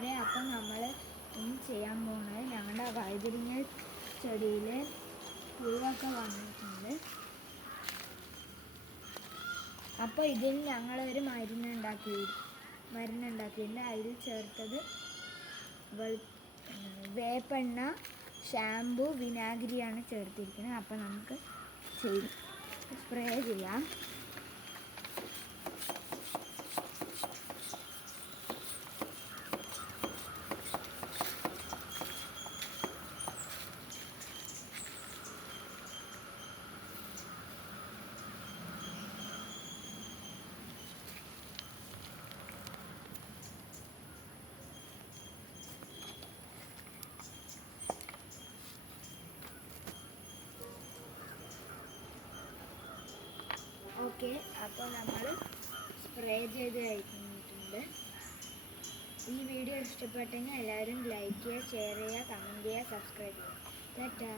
കൂട്ടുകാരെ, അപ്പം നമ്മൾ ഇനി ചെയ്യാൻ പോകുന്നത് ഞങ്ങളുടെ വഴുതിരിങ്ങ ചെടിയിൽ പുഴുവൊക്കെ വന്നിട്ടുണ്ട്. അപ്പോൾ ഇതിൽ ഞങ്ങളൊരു മരുന്നുണ്ടാക്കിയിട്ടുണ്ട്. അതിൽ ചേർത്തത് വേപ്പെണ്ണ, ഷാമ്പു, വിനാഗിരിയാണ് ചേർത്തിരിക്കുന്നത്. അപ്പോൾ നമുക്ക് സ്പ്രേ ചെയ്യാം. ഓക്കെ, അപ്പോൾ നമ്മൾ സ്പ്രേ ചെയ്ത് കഴിഞ്ഞിട്ടുണ്ട്. ഈ വീഡിയോ ഇഷ്ടപ്പെട്ടെങ്കിൽ എല്ലാവരും ലൈക്ക് ചെയ്യുക, ഷെയർ ചെയ്യുക, കമൻറ്റ് ചെയ്യുക, സബ്സ്ക്രൈബ് ചെയ്യുക. ടാറ്റാ.